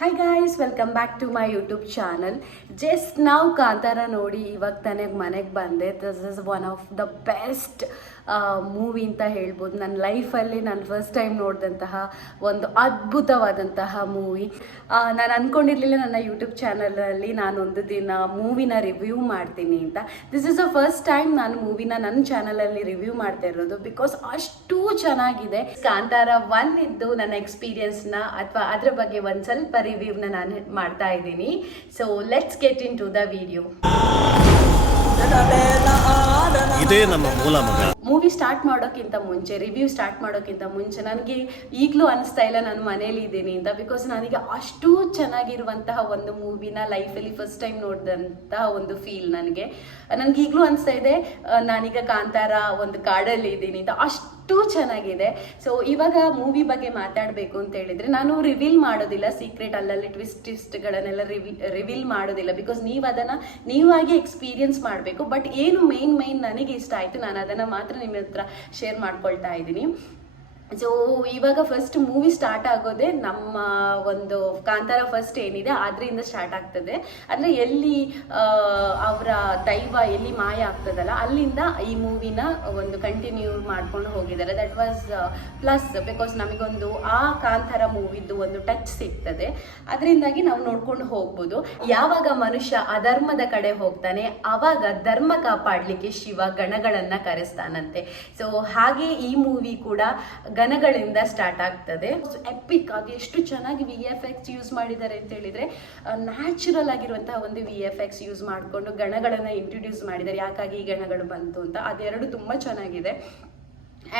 Hi guys, welcome back to my YouTube channel. Just ನಾವು ಕಾಂತಾರ ನೋಡಿ ಇವಾಗ ತಾನೇ ಮನೆಗೆ ಬಂದೆ. This is one of the best movie ಅಂತ ಹೇಳ್ಬೋದು. ನನ್ನ ಲೈಫಲ್ಲಿ ನಾನು ಫಸ್ಟ್ ಟೈಮ್ ನೋಡಿದಂತಹ ಒಂದು ಅದ್ಭುತವಾದಂತಹ ಮೂವಿ. ನಾನು ಅಂದ್ಕೊಂಡಿರಲಿಲ್ಲ ನನ್ನ ಯೂಟ್ಯೂಬ್ ಚಾನಲಲ್ಲಿ ನಾನೊಂದು ದಿನ ಮೂವಿನ ರಿವ್ಯೂ ಮಾಡ್ತೀನಿ ಅಂತ. This is the first time ನಾನು ಮೂವಿನ ನನ್ನ ಚಾನಲಲ್ಲಿ ರಿವ್ಯೂ ಮಾಡ್ತಾ ಇರೋದು, ಬಿಕಾಸ್ ಅಷ್ಟು ಚೆನ್ನಾಗಿದೆ. ಕಾಂತಾರ 1 ಇದ್ದು ನನ್ನ ಎಕ್ಸ್ಪೀರಿಯನ್ಸ್ನ ಅಥವಾ ಅದರ ಬಗ್ಗೆ ಒಂದು ಸ್ವಲ್ಪ ರಿವ್ಯೂನ ನಾನು ಮಾಡ್ತಾ ಇದ್ದೀನಿ. So let's get into the video. ಇದೇ ನಮ್ಮ ಮೂಲ ಮಗ. ಮೂವಿ ಸ್ಟಾರ್ಟ್ ಮಾಡೋಕ್ಕಿಂತ ಮುಂಚೆ, ರಿವ್ಯೂ ಸ್ಟಾರ್ಟ್ ಮಾಡೋಕ್ಕಿಂತ ಮುಂಚೆ ನನಗೆ ಈಗಲೂ ಅನಿಸ್ತಾ ಇಲ್ಲ ನಾನು ಮನೇಲಿ ಇದ್ದೀನಿ ಅಂತ. ಬಿಕಾಸ್ ನನಗೆ ಅಷ್ಟು ಚೆನ್ನಾಗಿರುವಂತಹ ಒಂದು ಮೂವಿನ ಲೈಫಲ್ಲಿ ಫಸ್ಟ್ ಟೈಮ್ ನೋಡಿದಂತಹ ಒಂದು ಫೀಲ್ ನನಗೆ ಈಗಲೂ ಅನಿಸ್ತಾ ಇದೆ ನಾನೀಗ ಕಾಂತಾರ ಒಂದು ಕಾಡಲ್ಲಿ ಇದ್ದೀನಿ ಅಂತ. ಅಷ್ಟು ಚೆನ್ನಾಗಿದೆ. ಸೊ ಇವಾಗ ಮೂವಿ ಬಗ್ಗೆ ಮಾತಾಡಬೇಕು ಅಂತ ಹೇಳಿದ್ರೆ ನಾನು ರಿವೀಲ್ ಮಾಡೋದಿಲ್ಲ, ಸೀಕ್ರೆಟ್ ಅಲ್ಲಲ್ಲಿ ಟ್ವಿಸ್ಟ್ಗಳನ್ನೆಲ್ಲ ರಿವೀಲ್ ಮಾಡೋದಿಲ್ಲ. ಬಿಕಾಸ್ ನೀವು ಅದನ್ನು ನೀವಾಗೆ ಎಕ್ಸ್ಪೀರಿಯನ್ಸ್ ಮಾಡಬೇಕು. ಬಟ್ ಏನು ಮೇನ್ ನನಗೆ ಇಷ್ಟ ಆಯಿತು, ನಾನು ಅದನ್ನು ಮಾತ್ರ ನಿಮ್ಮ ಹತ್ರ ಶೇರ್ ಮಾಡ್ಕೊಳ್ತಾ ಇದ್ದೀನಿ. ಸೊ ಇವಾಗ ಫಸ್ಟ್ ಮೂವಿ ಸ್ಟಾರ್ಟ್ ಆಗೋದೇ ನಮ್ಮ ಒಂದು ಕಾಂತಾರ ಫಸ್ಟ್ ಏನಿದೆ ಅದರಿಂದ ಸ್ಟಾರ್ಟ್ ಆಗ್ತದೆ. ಅಂದರೆ ಎಲ್ಲಿ ಅವರ ದೈವ ಎಲ್ಲಿ ಮಾಯ ಆಗ್ತದಲ್ಲ ಅಲ್ಲಿಂದ ಈ ಮೂವಿನ ಒಂದು ಕಂಟಿನ್ಯೂ ಮಾಡ್ಕೊಂಡು ಹೋಗಿದ್ದಾರೆ. ದಟ್ ವಾಸ್ ಪ್ಲಸ್, ಬಿಕಾಸ್ ನಮಗೊಂದು ಆ ಕಾಂತಾರ ಮೂವಿದ್ದು ಒಂದು ಟಚ್ ಸಿಗ್ತದೆ. ಅದರಿಂದಾಗಿ ನಾವು ನೋಡ್ಕೊಂಡು ಹೋಗ್ಬೋದು. ಯಾವಾಗ ಮನುಷ್ಯ ಅಧರ್ಮದ ಕಡೆ ಹೋಗ್ತಾನೆ ಆವಾಗ ಧರ್ಮ ಕಾಪಾಡಲಿಕ್ಕೆ ಶಿವ ಗಣಗಳನ್ನು ಕರೆಸ್ತಾನಂತೆ. ಸೊ ಹಾಗೆ ಈ ಮೂವಿ ಕೂಡ ಗಣಗಳಿಂದ ಸ್ಟಾರ್ಟ್ ಆಗ್ತದೆ. ಎಪಿಕ್ ಆಗಿ ಎಷ್ಟು ಚೆನ್ನಾಗಿ VFX ಯೂಸ್ ಮಾಡಿದ್ದಾರೆ ಅಂತ ಹೇಳಿದ್ರೆ, ನ್ಯಾಚುರಲ್ ಆಗಿರುವಂತಹ ಒಂದು VFX ಯೂಸ್ ಮಾಡಿಕೊಂಡು ಗಣಗಳನ್ನು ಇಂಟ್ರೊಡ್ಯೂಸ್ ಮಾಡಿದ್ದಾರೆ. ಯಾಕಾಗಿ ಈ ಗಣಗಳು ಬಂತು ಅಂತ ಅದೆರಡು ತುಂಬ ಚೆನ್ನಾಗಿದೆ.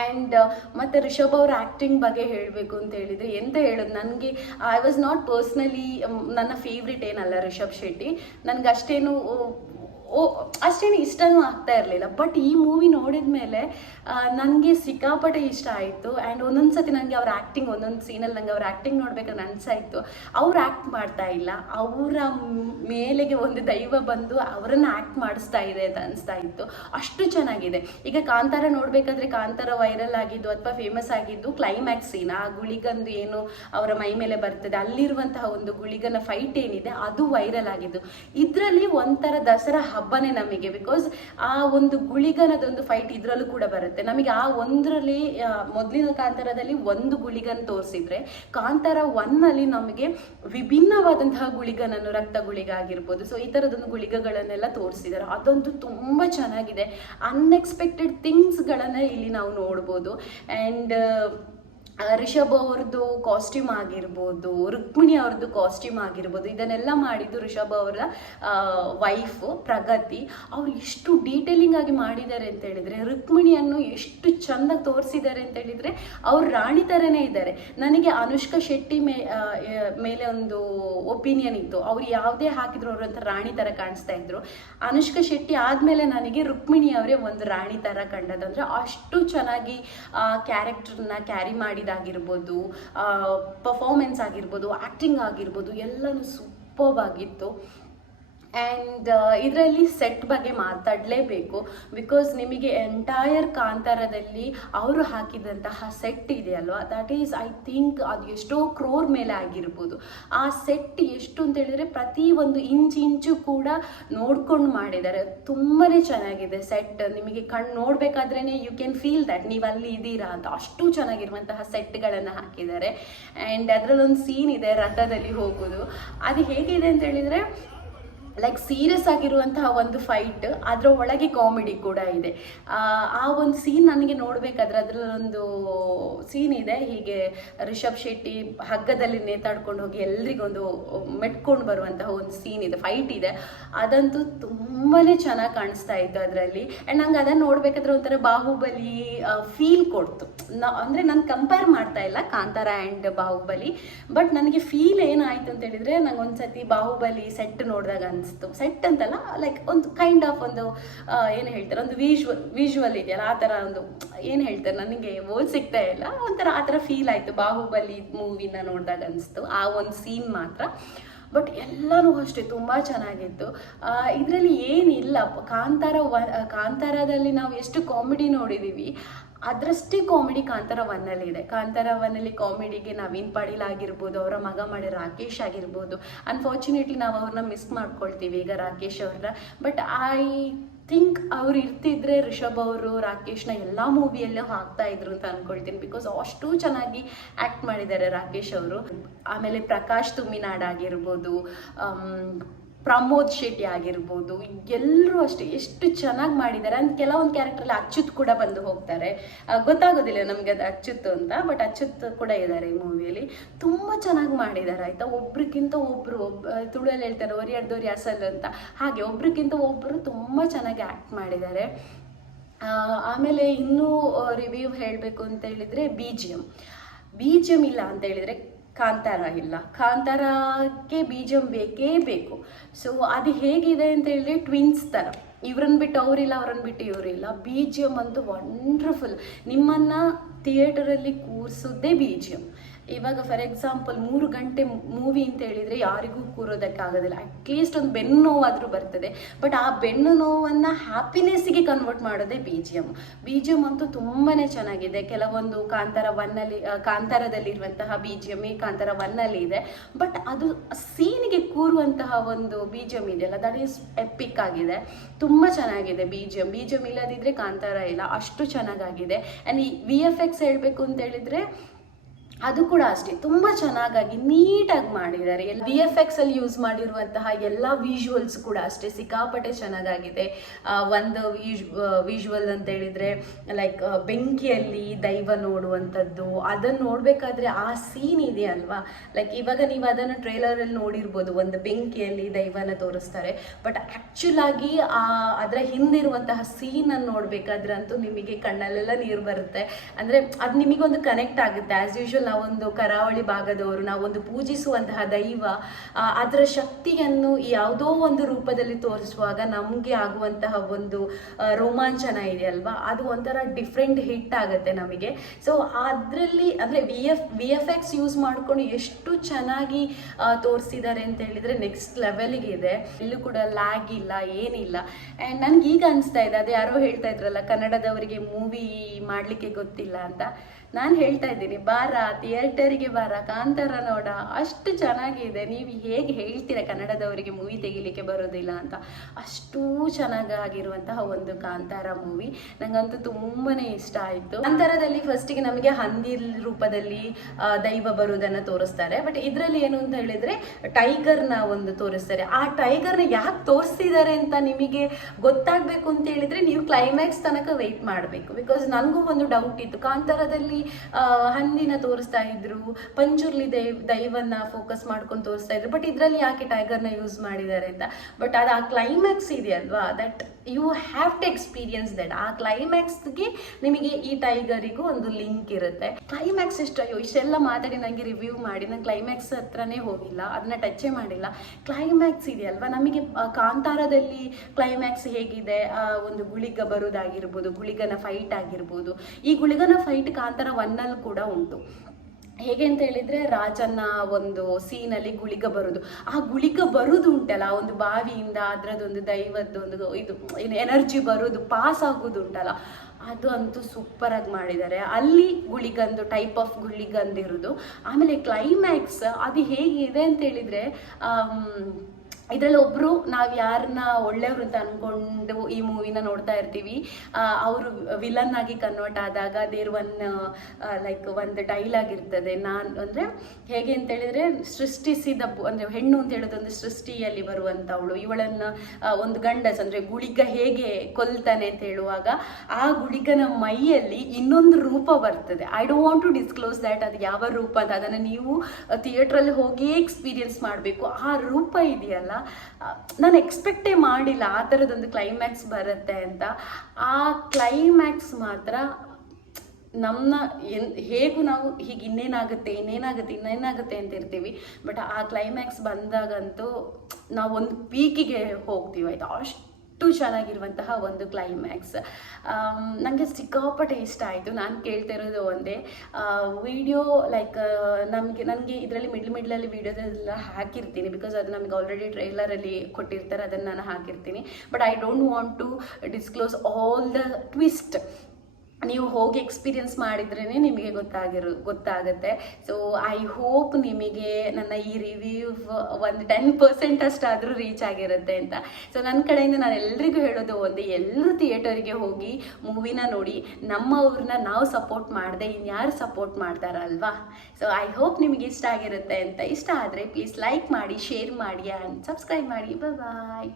ಆ್ಯಂಡ್ ಮತ್ತು ರಿಷಬ್ ಅವ್ರ ಆ್ಯಕ್ಟಿಂಗ್ ಬಗ್ಗೆ ಹೇಳಬೇಕು ಅಂತ ಹೇಳಿದರೆ ಎಂತ ಹೇಳೋದು, ನನಗೆ ಐ ವಾಸ್ ನಾಟ್ ಪರ್ಸ್ನಲಿ ನನ್ನ ಫೇವ್ರೇಟ್ ಏನಲ್ಲ ರಿಷಬ್ ಶೆಟ್ಟಿ. ನನಗೆ ಅಷ್ಟೇನು ಇಷ್ಟನೂ ಆಗ್ತಾ ಇರಲಿಲ್ಲ. ಬಟ್ ಈ ಮೂವಿ ನೋಡಿದ ಮೇಲೆ ನನಗೆ ಸಿಕ್ಕಾಪಟ್ಟೆ ಇಷ್ಟ ಆಯಿತು. ಆ್ಯಂಡ್ ಒಂದೊಂದು ಸತಿ ನನಗೆ ಅವ್ರ ಆ್ಯಕ್ಟಿಂಗ್, ಒಂದೊಂದು ಸೀನಲ್ಲಿ ನನಗೆ ಅವ್ರ ಆ್ಯಕ್ಟಿಂಗ್ ನೋಡ್ಬೇಕಂತ ಅನಿಸಾಯಿತು. ಅವ್ರು ಆ್ಯಕ್ಟ್ ಮಾಡ್ತಾ ಇಲ್ಲ, ಅವರ ಮೇಲೆಗೆ ಒಂದು ದೈವ ಬಂದು ಅವರನ್ನು ಆ್ಯಕ್ಟ್ ಮಾಡಿಸ್ತಾ ಇದೆ ಅಂತ ಅನಿಸ್ತಾ ಇತ್ತು. ಅಷ್ಟು ಚೆನ್ನಾಗಿದೆ. ಈಗ ಕಾಂತಾರ ನೋಡಬೇಕಾದ್ರೆ ಕಾಂತಾರ ವೈರಲ್ ಆಗಿದ್ದು ಅಥವಾ ಫೇಮಸ್ ಆಗಿದ್ದು ಕ್ಲೈಮ್ಯಾಕ್ಸ್ ಸೀನ್, ಆ ಗುಳಿಗಂದು ಏನು ಅವರ ಮೈ ಮೇಲೆ ಬರ್ತದೆ ಅಲ್ಲಿರುವಂತಹ ಒಂದು ಗುಳಿಗನ ಫೈಟ್ ಏನಿದೆ ಅದು ವೈರಲ್ ಆಗಿದ್ದು. ಇದರಲ್ಲಿ ಒಂಥರ ದಸರಾ ಹಬ್ಬನೇ ನಮಗೆ. ಬಿಕಾಸ್ ಆ ಒಂದು ಗುಳಿಗನದೊಂದು ಫೈಟ್ ಇದರಲ್ಲೂ ಕೂಡ ಬರುತ್ತೆ ನಮಗೆ. ಆ ಒಂದರಲ್ಲಿ ಮೊದಲಿನ ಕಾಂತಾರದಲ್ಲಿ ಒಂದು ಗುಳಿಗನ್ ತೋರಿಸಿದ್ರೆ, ಕಾಂತಾರ 1ನಲ್ಲಿ ನಮಗೆ ವಿಭಿನ್ನವಾದಂತಹ ಗುಳಿಗನನ್ನು, ರಕ್ತ ಗುಳಿಗ ಆಗಿರ್ಬೋದು, ಸೊ ಈ ಥರದೊಂದು ಗುಳಿಗಗಳನ್ನೆಲ್ಲ ತೋರಿಸಿದ್ದಾರೆ. ಅದಂತೂ ತುಂಬ ಚೆನ್ನಾಗಿದೆ. ಅನ್ಎಕ್ಸ್ಪೆಕ್ಟೆಡ್ ಥಿಂಗ್ಸ್ಗಳನ್ನು ಇಲ್ಲಿ ನಾವು ನೋಡ್ಬೋದು. ಆ್ಯಂಡ್ ರಿಷಬ್ ಅವ್ರದ್ದು ಕಾಸ್ಟ್ಯೂಮ್ ಆಗಿರ್ಬೋದು, ರುಕ್ಮಿಣಿ ಅವ್ರದ್ದು ಕಾಸ್ಟ್ಯೂಮ್ ಆಗಿರ್ಬೋದು, ಇದನ್ನೆಲ್ಲ ಮಾಡಿದ್ದು ರಿಷಬ್ ಅವರ ವೈಫ್ ಪ್ರಗತಿ. ಅವ್ರು ಎಷ್ಟು ಡೀಟೇಲಿಂಗ್ ಆಗಿ ಮಾಡಿದ್ದಾರೆ ಅಂತ ಹೇಳಿದರೆ, ರುಕ್ಮಿಣಿಯನ್ನು ಎಷ್ಟು ಚೆಂದ ತೋರಿಸಿದ್ದಾರೆ ಅಂತ ಹೇಳಿದರೆ ಅವ್ರು ರಾಣಿ ಥರನೇ ಇದ್ದಾರೆ. ನನಗೆ ಅನುಷ್ಕಾ ಶೆಟ್ಟಿ ಮೇಲೆ ಒಂದು ಒಪಿನಿಯನ್ ಇತ್ತು, ಅವ್ರು ಯಾವುದೇ ಹಾಕಿದ್ರು ಅವರು ಅಂತ ರಾಣಿ ಥರ ಕಾಣಿಸ್ತಾ ಇದ್ರು. ಅನುಷ್ಕಾ ಶೆಟ್ಟಿ ಆದಮೇಲೆ ನನಗೆ ರುಕ್ಮಿಣಿ ಅವರೇ ಒಂದು ರಾಣಿ ಥರ ಕಂಡದಂದರೆ ಅಷ್ಟು ಚೆನ್ನಾಗಿ ಕ್ಯಾರೆಕ್ಟರ್ನ ಕ್ಯಾರಿ ಮಾಡಿದ ಆಗಿರ್ಬೋದು, ಪರ್ಫಾರ್ಮೆನ್ಸ್ ಆಗಿರ್ಬೋದು, ಆ್ಯಕ್ಟಿಂಗ್ ಆಗಿರ್ಬೋದು, ಎಲ್ಲನೂ ಸೂಪರ್ಬ್ ಆಗಿತ್ತು. ಆ್ಯಂಡ್ ಇದರಲ್ಲಿ ಸೆಟ್ ಬಗ್ಗೆ ಮಾತಾಡಲೇಬೇಕು. ಬಿಕಾಸ್ ನಿಮಗೆ ಎಂಟೈರ್ ಕಾಂತಾರದಲ್ಲಿ ಅವರು ಹಾಕಿದಂತಹ ಸೆಟ್ ಇದೆಯಲ್ವ, ದಟ್ ಈಸ್ ಐ ಥಿಂಕ್ ಅದು ಎಷ್ಟೋ ಕ್ರೋರ್ ಮೇಲೆ ಆಗಿರ್ಬೋದು. ಆ ಸೆಟ್ ಎಷ್ಟು ಅಂತ ಹೇಳಿದರೆ ಪ್ರತಿ ಒಂದು ಇಂಚು ಕೂಡ ನೋಡ್ಕೊಂಡು ಮಾಡಿದ್ದಾರೆ. ತುಂಬಾ ಚೆನ್ನಾಗಿದೆ ಸೆಟ್. ನಿಮಗೆ ನೋಡಬೇಕಾದ್ರೇ ಯು ಕ್ಯಾನ್ ಫೀಲ್ ದ್ಯಾಟ್ ನೀವು ಅಲ್ಲಿ ಇದ್ದೀರಾ ಅಂತ. ಅಷ್ಟು ಚೆನ್ನಾಗಿರುವಂತಹ ಸೆಟ್ಗಳನ್ನು ಹಾಕಿದ್ದಾರೆ. ಆ್ಯಂಡ್ ಅದರಲ್ಲೊಂದು ಸೀನ್ ಇದೆ ರಥದಲ್ಲಿ ಹೋಗೋದು. ಅದು ಹೇಗಿದೆ ಅಂತ ಹೇಳಿದರೆ ಲೈಕ್ ಸೀರಿಯಸ್ ಆಗಿರುವಂತಹ ಒಂದು ಫೈಟ್, ಅದರ ಒಳಗೆ ಕಾಮಿಡಿ ಕೂಡ ಇದೆ. ಆ ಒಂದು ಸೀನ್ ನನಗೆ ನೋಡಬೇಕಾದ್ರೆ ಅದರಲ್ಲೊಂದು ಸೀನ್ ಇದೆ, ಹೀಗೆ ರಿಷಬ್ ಶೆಟ್ಟಿ ಹಗ್ಗದಲ್ಲಿ ನೇತಾಡ್ಕೊಂಡು ಹೋಗಿ ಎಲ್ರಿಗೊಂದು ಮೆಟ್ಕೊಂಡು ಬರುವಂತಹ ಒಂದು ಸೀನ್ ಇದೆ, ಫೈಟ್ ಇದೆ. ಅದಂತೂ ತುಂಬಾ ಚೆನ್ನಾಗಿ ಕಾಣಿಸ್ತಾ ಇತ್ತು ಅದರಲ್ಲಿ. ಆ್ಯಂಡ್ ನಂಗೆ ಅದನ್ನು ನೋಡಬೇಕಾದ್ರೆ ಒಂಥರ ಬಾಹುಬಲಿ ಫೀಲ್ ಕೊಡ್ತು. ಅಂದರೆ ನಾನು ಕಂಪೇರ್ ಮಾಡ್ತಾ ಇಲ್ಲ ಕಾಂತಾರ ಆ್ಯಂಡ್ ಬಾಹುಬಲಿ, ಬಟ್ ನನಗೆ ಫೀಲ್ ಏನಾಯಿತು ಅಂತ ಹೇಳಿದರೆ, ನಂಗೆ ಒಂದು ಸತಿ ಬಾಹುಬಲಿ ಸೆಟ್ ನೋಡಿದಾಗ ಅನಿಸ್ತು. ಸೆಟ್ ಅಂತಲ್ಲ, ಲೈಕ್ ಒಂದು ಕೈಂಡ್ ಆಫ್ ಒಂದು ಏನು ಹೇಳ್ತಾರೆ, ಒಂದು ವಿಜುವಲ್ ಇದೆಯಲ್ಲ ಆ ಥರ ಒಂದು ಏನು ಹೇಳ್ತಾರೆ, ನನಗೆ ವರ್ಡ್ ಸಿಗ್ತಾ ಇಲ್ಲ, ಒಂಥರ ಆ ಥರ ಫೀಲ್ ಆಯಿತು ಬಾಹುಬಲಿ ಮೂವಿನ ನೋಡಿದಾಗ ಅನಿಸ್ತು ಆ ಒಂದು ಸೀನ್ ಮಾತ್ರ. ಬಟ್ ಎಲ್ಲನೂ ಅಷ್ಟೇ ತುಂಬ ಚೆನ್ನಾಗಿತ್ತು. ಇದರಲ್ಲಿ ಏನಿಲ್ಲ, ಕಾಂತಾರದಲ್ಲಿ ನಾವು ಎಷ್ಟು ಕಾಮಿಡಿ ನೋಡಿದ್ದೀವಿ ಅದರಷ್ಟೇ ಕಾಮಿಡಿ ಕಾಂತಾರ ಒನ್ನಲ್ಲಿ ಇದೆ. ಕಾಂತಾರ ಒನ್ನಲ್ಲಿ ಕಾಮಿಡಿಗೆ ನವೀನ್ ಪಾಟೀಲ್ ಆಗಿರ್ಬೋದು, ಅವರ ಮಗ ಮಾಡಿ ರಾಕೇಶ್ ಆಗಿರ್ಬೋದು. ಅನ್ಫಾರ್ಚುನೇಟ್ಲಿ ನಾವು ಅವ್ರನ್ನ ಮಿಸ್ ಮಾಡ್ಕೊಳ್ತೀವಿ ಈಗ ರಾಕೇಶ್ ಅವ್ರನ್ನ. ಬಟ್ ಐ ಥಿಂಕ್ ಅವ್ರು ಇರ್ತಿದ್ರೆ ರಿಷಬ್ ಅವರು ರಾಕೇಶ್ನ ಎಲ್ಲ ಮೂವಿಯಲ್ಲೂ ಹಾಕ್ತಾ ಇದ್ರು ಅಂತ ಅನ್ಕೊಳ್ತೀನಿ. ಬಿಕಾಸ್ ಅಷ್ಟು ಚೆನ್ನಾಗಿ ಆ್ಯಕ್ಟ್ ಮಾಡಿದ್ದಾರೆ ರಾಕೇಶ್ ಅವರು. ಆಮೇಲೆ ಪ್ರಕಾಶ್ ತುಮ್ಮಿನಾಡ್ ಆಗಿರ್ಬೋದು, ಪ್ರಮೋದ್ ಶೆಟ್ಟಿ ಆಗಿರ್ಬೋದು, ಎಲ್ಲರೂ ಅಷ್ಟೇ ಎಷ್ಟು ಚೆನ್ನಾಗಿ ಮಾಡಿದ್ದಾರೆ. ಅಂತ ಕೆಲವೊಂದು ಕ್ಯಾರೆಕ್ಟ್ರಲ್ಲಿ ಅಚ್ಯುತ್ ಕೂಡ ಬಂದು ಹೋಗ್ತಾರೆ, ಗೊತ್ತಾಗೋದಿಲ್ಲ ನಮಗೆ ಅದು ಅಚ್ಯುತ್ ಅಂತ, ಬಟ್ ಅಚ್ಯುತ್ ಕೂಡ ಇದ್ದಾರೆ ಈ ಮೂವಿಯಲ್ಲಿ. ತುಂಬ ಚೆನ್ನಾಗಿ ಮಾಡಿದ್ದಾರೆ ಆಯಿತಾ. ಒಬ್ರಿಗಿಂತ ಒಬ್ಬರು, ತುಳುವಲ್ಲಿ ಹೇಳ್ತಾರೆ ಒರಿಯಾಡ್ದವ್ರು ಅಸಲ್ ಅಂತ, ಹಾಗೆ ಒಬ್ರಿಗಿಂತ ಒಬ್ಬರು ತುಂಬ ಚೆನ್ನಾಗಿ ಆ್ಯಕ್ಟ್ ಮಾಡಿದ್ದಾರೆ. ಆಮೇಲೆ ಇನ್ನೂ ರಿವ್ಯೂ ಹೇಳಬೇಕು ಅಂತ ಹೇಳಿದರೆ ಬಿ ಜಿ ಎಮ್ ಇಲ್ಲ ಅಂತ ಹೇಳಿದರೆ ಕಾಂತಾರ ಇಲ್ಲ. ಕಾಂತಾರಕ್ಕೆ ಬೀಜಂ ಬೇಕೇ ಬೇಕು. ಸೊ ಅದು ಹೇಗಿದೆ ಅಂತ ಹೇಳಿದ್ರೆ ಟ್ವಿನ್ಸ್ ಥರ, ಇವ್ರನ್ನ ಬಿಟ್ಟು ಅವರಿಲ್ಲ, ಅವ್ರನ್ನ ಬಿಟ್ಟು ಇವರಿಲ್ಲ. ಬಿ ಜಿ ಎಮ್ ಅಂತೂ ವಂಡರ್ಫುಲ್. ನಿಮ್ಮನ್ನು ಥಿಯೇಟರಲ್ಲಿ ಕೂರಿಸೋದೇ ಬಿ ಜಿ ಎಮ್. ಇವಾಗ ಫಾರ್ ಎಕ್ಸಾಂಪಲ್ 3 ಗಂಟೆ ಮೂವಿ ಅಂತ ಹೇಳಿದರೆ ಯಾರಿಗೂ ಕೂರೋದಕ್ಕಾಗೋದಿಲ್ಲ. ಅಟ್ಲೀಸ್ಟ್ ಒಂದು ಬೆನ್ನು ನೋವಾದರೂ ಬರ್ತದೆ. ಬಟ್ ಆ ಬೆನ್ನು ನೋವನ್ನು ಹ್ಯಾಪಿನೆಸ್ಸಿಗೆ ಕನ್ವರ್ಟ್ ಮಾಡೋದೇ ಬಿ ಜಿ ಎಮ್ ಅಂತೂ ತುಂಬಾ ಚೆನ್ನಾಗಿದೆ. ಕೆಲವೊಂದು ಕಾಂತಾರದಲ್ಲಿರುವಂತಹ ಬಿ ಜಿ ಎಮ್ ಈ ಕಾಂತಾರ ಒನ್ನಲ್ಲಿ ಇದೆ. ಬಟ್ ಅದು ಸೀನಿಗೆ ಕೂರುವಂತಹ ಒಂದು ಬಿ ಜಿ ಎಮ್ ಇದೆಯಲ್ಲ, ದಟ್ ಈಸ್ ಎಪಿಕ್ ಆಗಿದೆ. ತುಂಬ ಚೆನ್ನಾಗಿದೆ ಬಿ ಜಿ ಎಮ್ ಇಲ್ಲದಿದ್ದರೆ ಕಾಂತಾರ ಇಲ್ಲ, ಅಷ್ಟು ಚೆನ್ನಾಗಾಗಿದೆ. ಆ್ಯಂಡ್ ಈ VFX ಹೇಳಬೇಕು ಅಂತ ಹೇಳಿದರೆ ಅದು ಕೂಡ ಅಷ್ಟೇ ತುಂಬ ಚೆನ್ನಾಗಿ ನೀಟಾಗಿ ಮಾಡಿದ್ದಾರೆ. VFX ಅಲ್ಲಿ ಯೂಸ್ ಮಾಡಿರುವಂತಹ ಎಲ್ಲ ವಿಜುವಲ್ಸ್ ಕೂಡ ಅಷ್ಟೇ ಸಿಕ್ಕಾಪಟ್ಟೆ ಚೆನ್ನಾಗಾಗಿದೆ. ಒಂದು ವಿಜುವಲ್ ಅಂತ ಹೇಳಿದರೆ ಲೈಕ್ ಬೆಂಕಿಯಲ್ಲಿ ದೈವ ನೋಡುವಂಥದ್ದು, ಅದನ್ನು ನೋಡಬೇಕಾದ್ರೆ ಆ ಸೀನ್ ಇದೆಯಲ್ವಾ, ಲೈಕ್ ಇವಾಗ ನೀವು ಅದನ್ನು ಟ್ರೇಲರಲ್ಲಿ ನೋಡಿರ್ಬೋದು, ಒಂದು ಬೆಂಕಿಯಲ್ಲಿ ದೈವನ ತೋರಿಸ್ತಾರೆ. ಬಟ್ ಆ್ಯಕ್ಚುಲ್ ಆಗಿ ಅದರ ಹಿಂದಿರುವಂತಹ ಸೀನನ್ನು ನೋಡಬೇಕಾದ್ರೆ ಅಂತೂ ನಿಮಗೆ ಕಣ್ಣಲ್ಲೆಲ್ಲ ನೀರು ಬರುತ್ತೆ. ಅಂದರೆ ಅದು ನಿಮಗೊಂದು ಕನೆಕ್ಟ್ ಆಗುತ್ತೆ. ಆ್ಯಸ್ ಯೂಶುವಲ್ ನಾವೊಂದು ಕರಾವಳಿ ಭಾಗದವರು, ನಾವೊಂದು ಪೂಜಿಸುವಂತಹ ದೈವ, ಅದರ ಶಕ್ತಿಯನ್ನು ಯಾವುದೋ ಒಂದು ರೂಪದಲ್ಲಿ ತೋರಿಸುವಾಗ ನಮಗೆ ಆಗುವಂತಹ ಒಂದು ರೋಮಾಂಚನ ಇದೆಯಲ್ವಾ, ಅದು ಒಂಥರ ಡಿಫ್ರೆಂಟ್ ಹಿಟ್ ಆಗುತ್ತೆ ನಮಗೆ. ಸೊ ಅದರಲ್ಲಿ ಅಂದರೆ VFX ಯೂಸ್ ಮಾಡಿಕೊಂಡು ಎಷ್ಟು ಚೆನ್ನಾಗಿ ತೋರಿಸಿದ್ದಾರೆ ಅಂತ ಹೇಳಿದರೆ ನೆಕ್ಸ್ಟ್ ಲೆವೆಲ್ಗೆ ಇದೆ. ಎಲ್ಲೂ ಕೂಡ ಲ್ಯಾಗ್ ಇಲ್ಲ, ಏನಿಲ್ಲ. ಆ್ಯಂಡ್ ನನಗೆ ಈಗ ಅನಿಸ್ತಾ ಇದೆ, ಅದು ಯಾರೋ ಹೇಳ್ತಾ ಇದ್ರಲ್ಲ ಕನ್ನಡದವರಿಗೆ ಮೂವಿ ಮಾಡಲಿಕ್ಕೆ ಗೊತ್ತಿಲ್ಲ ಅಂತ. ನಾನು ಹೇಳ್ತಾ ಇದ್ದೀನಿ, ಬಾರ ಥಿಯೇಟರಿಗೆ ಬಾರ, ಕಾಂತಾರ ನೋಡ, ಅಷ್ಟು ಚೆನ್ನಾಗಿದೆ. ನೀವು ಹೇಗೆ ಹೇಳ್ತೀರಾ ಕನ್ನಡದವರಿಗೆ ಮೂವಿ ತೆಗಿಲಿಕ್ಕೆ ಬರೋದಿಲ್ಲ ಅಂತ, ಅಷ್ಟೂ ಚೆನ್ನಾಗಿರುವಂತಹ ಒಂದು ಕಾಂತಾರ ಮೂವಿ ನನಗಂತೂ ತುಂಬಾ ಇಷ್ಟ ಆಯಿತು. ಕಾಂತಾರದಲ್ಲಿ ಫಸ್ಟಿಗೆ ನಮಗೆ ಹಂದಿ ರೂಪದಲ್ಲಿ ದೈವ ಬರುವುದನ್ನು ತೋರಿಸ್ತಾರೆ. ಬಟ್ ಇದರಲ್ಲಿ ಏನು ಅಂತ ಹೇಳಿದರೆ ಟೈಗರ್ನ ಒಂದು ತೋರಿಸ್ತಾರೆ. ಆ ಟೈಗರ್ನ ಯಾಕೆ ತೋರಿಸ್ತಿದ್ದಾರೆ ಅಂತ ನಿಮಗೆ ಗೊತ್ತಾಗಬೇಕು ಅಂತ ಹೇಳಿದರೆ ನೀವು ಕ್ಲೈಮ್ಯಾಕ್ಸ್ ತನಕ ವೆಯ್ಟ್ ಮಾಡಬೇಕು. ಬಿಕಾಸ್ ನನಗೂ ಒಂದು ಡೌಟ್ ಇತ್ತು, ಕಾಂತಾರದಲ್ಲಿ ಹಂದಿನ ತೋರಿಸ್ತಾ ಇದ್ರು, ಪಂಜುರ್ಲಿ ದೈವನ್ನ ಫೋಕಸ್ ಮಾಡ್ಕೊಂಡು ತೋರಿಸ್ತಾ ಇದ್ರು, ಬಟ್ ಇದರಲ್ಲಿ ಯಾಕೆ ಟೈಗರ್ನ ಯೂಸ್ ಮಾಡಿದ್ದಾರೆ ಅಂತ. ಬಟ್ ಅದು ಆ ಕ್ಲೈಮ್ಯಾಕ್ಸ್ ಇದೆಯಲ್ವಾ, that you have to experience that. ಆ ಕ್ಲೈಮ್ಯಾಕ್ಸ್ಗೆ ನಿಮಗೆ ಈ ಟೈಗರಿಗೂ ಒಂದು ಲಿಂಕ್ ಇರುತ್ತೆ. ಕ್ಲೈಮ್ಯಾಕ್ಸ್ ಇಷ್ಟೆಲ್ಲ ಮಾತಾಡಿ ನನಗೆ ರಿವ್ಯೂ ಮಾಡಿ, ನಾನು ಕ್ಲೈಮ್ಯಾಕ್ಸ್ ಹತ್ರನೇ ಹೋಗಿಲ್ಲ, ಅದನ್ನ ಟಚ್ಚೇ ಮಾಡಿಲ್ಲ. ಕ್ಲೈಮ್ಯಾಕ್ಸ್ ಇದೆಯಲ್ವಾ, ನಮಗೆ ಕಾಂತಾರದಲ್ಲಿ ಕ್ಲೈಮ್ಯಾಕ್ಸ್ ಹೇಗಿದೆ, ಒಂದು ಗುಳಿಗ ಬರೋದಾಗಿರ್ಬೋದು, ಗುಳಿಗನ ಫೈಟ್ ಆಗಿರ್ಬೋದು. ಈ ಗುಳಿಗನ ಫೈಟ್ ಕಾಂತಾರ ಒನ್ನಲ್ಲಿ ಕೂಡ ಉಂಟು. ಹೇಗೆ ಅಂತ ಹೇಳಿದರೆ ರಾಜನ ಒಂದು ಸೀನಲ್ಲಿ ಗುಳಿಗ ಬರೋದು, ಆ ಗುಳಿಗ ಬರೋದು ಉಂಟಲ್ಲ, ಒಂದು ಬಾವಿಯಿಂದ ಅದರದೊಂದು ದೈವದ್ದೊಂದು ಇದು ಎನರ್ಜಿ ಬರೋದು, ಪಾಸ್ ಆಗೋದು ಉಂಟಲ್ಲ, ಅದು ಅಂತೂ ಸೂಪರಾಗಿ ಮಾಡಿದ್ದಾರೆ. ಅಲ್ಲಿ ಗುಳಿಗಂದು ಟೈಪ್ ಆಫ್ ಗುಳಿಗಂದಿರೋದು. ಆಮೇಲೆ ಕ್ಲೈಮ್ಯಾಕ್ಸ್ ಅದು ಹೇಗಿದೆ ಅಂತ ಹೇಳಿದರೆ, ಇದರಲ್ಲಿ ಒಬ್ಬರು ನಾವು ಯಾರನ್ನ ಒಳ್ಳೆಯವರು ಅಂತ ಅಂದ್ಕೊಂಡು ಈ ಮೂವಿನ ನೋಡ್ತಾ ಇರ್ತೀವಿ, ಅವರು ವಿಲನ್ ಆಗಿ ಕನ್ವರ್ಟ್ ಆದಾಗ ದೇರ್ ಲೈಕ್ ಒಂದು ಡೈಲಾಗ್ ಇರ್ತದೆ. ಅಂದರೆ ಹೇಗೆ ಅಂತ ಹೇಳಿದರೆ, ಸೃಷ್ಟಿಸಿದ ಅಂದರೆ ಹೆಣ್ಣು ಅಂತ ಹೇಳೋದು ಒಂದು ಸೃಷ್ಟಿಯಲ್ಲಿ ಬರುವಂಥವಳು, ಇವಳನ್ನು ಒಂದು ಗಂಡಸ್ ಅಂದರೆ ಗುಳಿಗ ಹೇಗೆ ಕೊಲ್ತಾನೆ ಅಂತ ಹೇಳುವಾಗ ಆ ಗುಳಿಗನ ಮೈಯಲ್ಲಿ ಇನ್ನೊಂದು ರೂಪ ಬರ್ತದೆ. I don't want to disclose that, ಅದು ಯಾವ ರೂಪ ಅಂತ, ಅದನ್ನು ನೀವು ಥಿಯೇಟ್ರಲ್ಲಿ ಹೋಗಿಯೇ ಎಕ್ಸ್ಪೀರಿಯನ್ಸ್ ಮಾಡಬೇಕು. ಆ ರೂಪ ಇದೆಯಲ್ಲ, ನಾನು ಎಕ್ಸ್ಪೆಕ್ಟೇ ಮಾಡಿಲ್ಲ ಆ ಥರದೊಂದು ಕ್ಲೈಮ್ಯಾಕ್ಸ್ ಬರುತ್ತೆ ಅಂತ. ಆ ಕ್ಲೈಮ್ಯಾಕ್ಸ್ ಮಾತ್ರ ಹೇಗೂ ನಾವು ಹೀಗೆ ಇನ್ನೇನಾಗುತ್ತೆ ಅಂತ ಇರ್ತೀವಿ. ಬಟ್ ಆ ಕ್ಲೈಮ್ಯಾಕ್ಸ್ ಬಂದಾಗಂತೂ ನಾವು ಒಂದು ಪೀಕಿಗೆ ಹೋಗ್ತೀವಿ ಆಯಿತಾ, ಅಷ್ಟು ಚೆನ್ನಾಗಿರುವಂತಹ ಒಂದು ಕ್ಲೈಮ್ಯಾಕ್ಸ್. ನನಗೆ ಸಿಕ್ಕಾಪಟ್ಟೆ ಇಷ್ಟ ಆಯಿತು. ನಾನು ಕೇಳ್ತಾ ಇರೋದು ಒಂದೇ, ವಿಡಿಯೋ ಲೈಕ್ ನನಗೆ ಇದರಲ್ಲಿ ಮಿಡ್ಲಲ್ಲಿ ವೀಡಿಯೋದೆಲ್ಲ ಹಾಕಿರ್ತೀನಿ, ಬಿಕಾಸ್ ಅದು ನಮಗೆ ಆಲ್ರೆಡಿ ಟ್ರೈಲರಲ್ಲಿ ಕೊಟ್ಟಿರ್ತಾರೆ, ಅದನ್ನು ನಾನು ಹಾಕಿರ್ತೀನಿ. But I don't want to disclose all the twist. ನೀವು ಹೋಗಿ ಎಕ್ಸ್ಪೀರಿಯನ್ಸ್ ಮಾಡಿದ್ರೇ ನಿಮಗೆ ಗೊತ್ತಾಗುತ್ತೆ. ಸೊ ಐ ಹೋಪ್ ನಿಮಗೆ ನನ್ನ ಈ ರಿವ್ಯೂ ಒಂದು 10% ಅಷ್ಟಾದರೂ ರೀಚ್ ಆಗಿರುತ್ತೆ ಅಂತ. ಸೊ ನನ್ನ ಕಡೆಯಿಂದ ನಾನು ಎಲ್ರಿಗೂ ಹೇಳೋದು ಒಂದೇ, ಎಲ್ಲರೂ ಥಿಯೇಟರಿಗೆ ಹೋಗಿ ಮೂವಿನ ನೋಡಿ. ನಮ್ಮ ಅವ್ರನ್ನ ನಾವು ಸಪೋರ್ಟ್ ಮಾಡದೆ ಇನ್ಯಾರು ಸಪೋರ್ಟ್ ಮಾಡ್ತಾರಲ್ವಾ. ಸೊ ಐ ಹೋಪ್ ನಿಮಗೆ ಇಷ್ಟ ಆಗಿರುತ್ತೆ ಅಂತ. ಇಷ್ಟ ಆದರೆ ಪ್ಲೀಸ್ ಲೈಕ್ ಮಾಡಿ, ಶೇರ್ ಮಾಡಿ ಆ್ಯಂಡ್ ಸಬ್ಸ್ಕ್ರೈಬ್ ಮಾಡಿ. ಬಾಯ್.